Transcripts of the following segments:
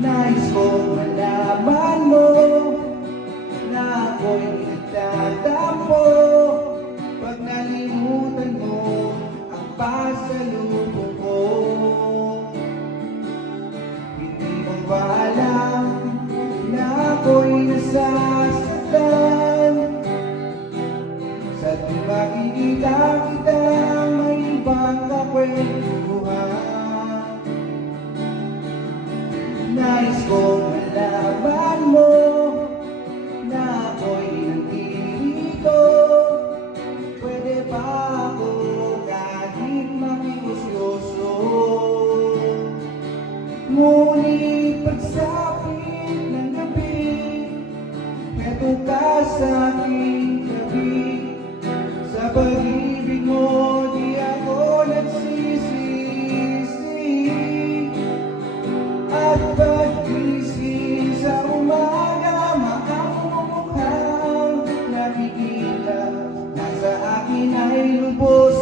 Nais kong malaman mo na ako'y nagtatampo pag nalimutan mo ang pasalubong ko. Hindi mo ba alam na ako'y nasasaktan sa tuwing makikita kita may ibang kakwentuhan? Nais kong malaman mo na ako'y nandito. Pwede ba ako kahit makiusyoso? Ngunit pagsapit ng gabi, eto ka sa aking tabi. Sa pag-ibig mo di ako nagsisisi. At pag-gising sa umaga, maamong mukhang nakikita na sa akin ay lubos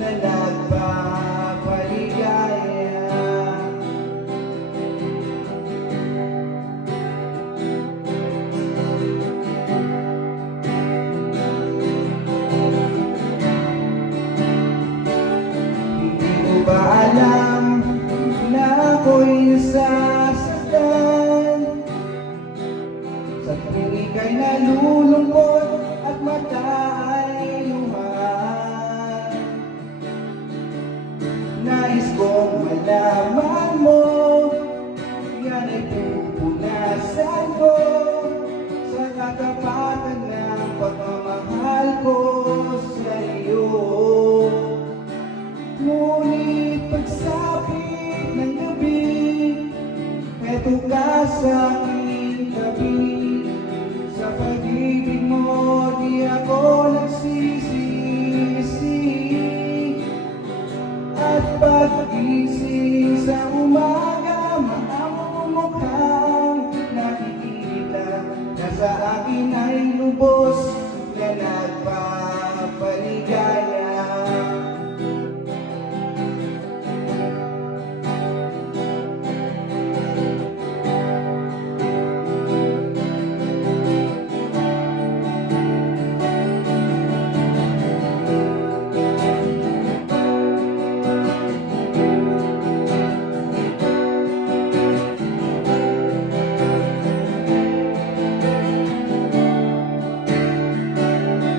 na nagpapaligaya. Hindi mo ba alam na ako'y nasasaktan sa tuwing ika'y nalulungkot at mata ay lumahan? Nais kong malaman mo, yan ay pupunasan ko sa katapatan ng pagmamahal ko sa iyo. Ngunit pagsapit ng gabi, eto ka sa aking tabi. Sa pag-ibig mo di ako nagsisisi. At pag-gising sa umaga, maamong mukhang nakikita na sa akin ay lubos na nagpapaligaya.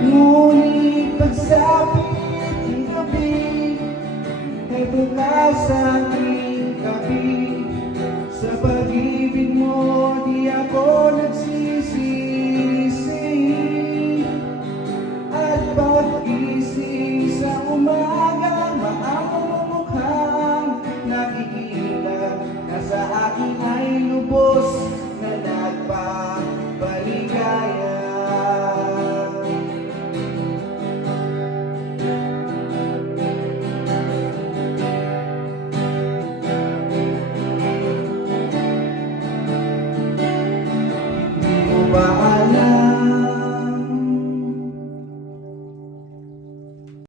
Ngunit pagsapit ng gabi, eto ka sa aking tabi. Sa pag-ibig mo di ako